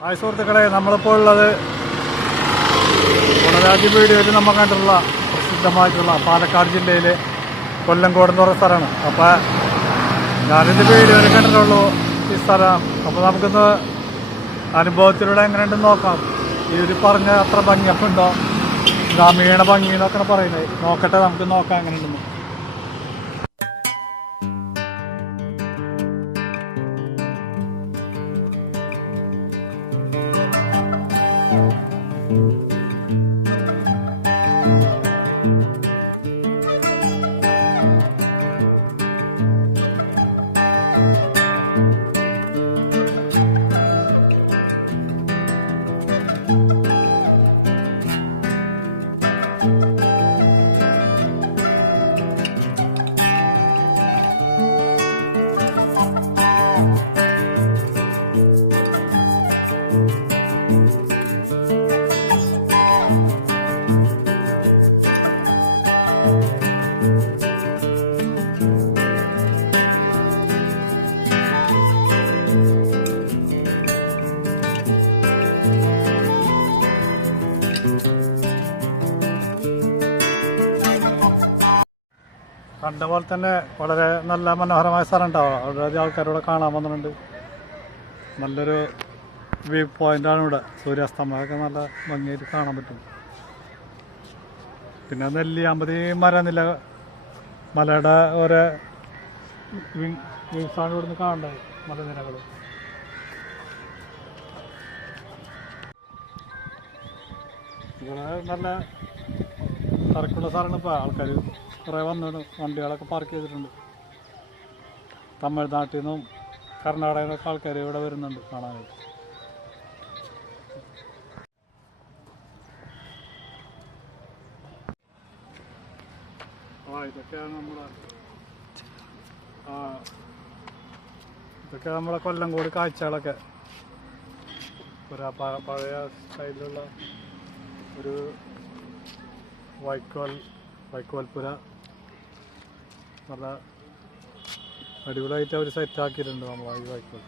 Hi സുഹൃത്തുക്കളെ, നമ്മളിപ്പോൾ ഉള്ളത് ഗുണരാജ് വീഡിയോയിൽ നമ്മൾ കണ്ടിട്ടുള്ള പ്രസിദ്ധമായിട്ടുള്ള പാലക്കാട് ജില്ലയിലെ കൊല്ലങ്കോട് എന്ന് പറയുന്ന സ്ഥലമാണ്. അപ്പോൾ ഞാനിത് വീഡിയോയിൽ കണ്ടിട്ടുള്ളൂ ഈ സ്ഥലം. അപ്പോൾ നമുക്കിന്ന് അനുഭവത്തിലൂടെ എങ്ങനെയുണ്ടെന്ന് നോക്കാം. ഈ ഒരു പറഞ്ഞ അത്ര ഭംഗിയപ്പം ഉണ്ടോ, ഗ്രാമീണ ഭംഗി എന്നൊക്കെയാണ് പറയുന്നത്. നോക്കട്ടെ, നമുക്ക് നോക്കാം എങ്ങനെയുണ്ടെന്ന്. കണ്ട പോലെ തന്നെ വളരെ നല്ല മനോഹരമായ സ്ഥലം ഉണ്ടാവും. അവിടെ ആൾക്കാരോടെ കാണാൻ വന്നിട്ടുണ്ട്. നല്ലൊരു വ്യൂ പോയിൻ്റാണ് ഇവിടെ. സൂര്യാസ്തമയമൊക്കെ നല്ല ഭംഗിയായിട്ട് കാണാൻ പറ്റും. പിന്നെ നെല്ലിയാമ്പതി മരനില, മലയുടെ ഓരോ വ്യൂസാണ് ഇവിടുന്ന് കാണേണ്ടത്, മലനിരകൾ. ഇവിടെ നല്ല തിരക്കുള്ള സ്ഥലമാണ്. ഇപ്പോൾ ആൾക്കാർ കുറേ വന്നിട്ട് വണ്ടികളൊക്കെ പാർക്ക് ചെയ്തിട്ടുണ്ട്. തമിഴ്നാട്ടിൽ നിന്നും കർണാടകയിൽ നിന്നൊക്കെ ആൾക്കാർ ഇവിടെ വരുന്നുണ്ട് കാണാനായിട്ട്. ഇതൊക്കെ നമ്മളെ കൊല്ലങ്കോട് കാഴ്ചകളൊക്കെ. ഒരു പഴയ സ്റ്റൈലിലുള്ള ഒരു വൈക്കോൽപ്പുര നല്ല അടിപൊളിയായിട്ട് അവർ സെറ്റാക്കിയിട്ടുണ്ട് നമ്മൾ ഈ വൈക്കോൽ.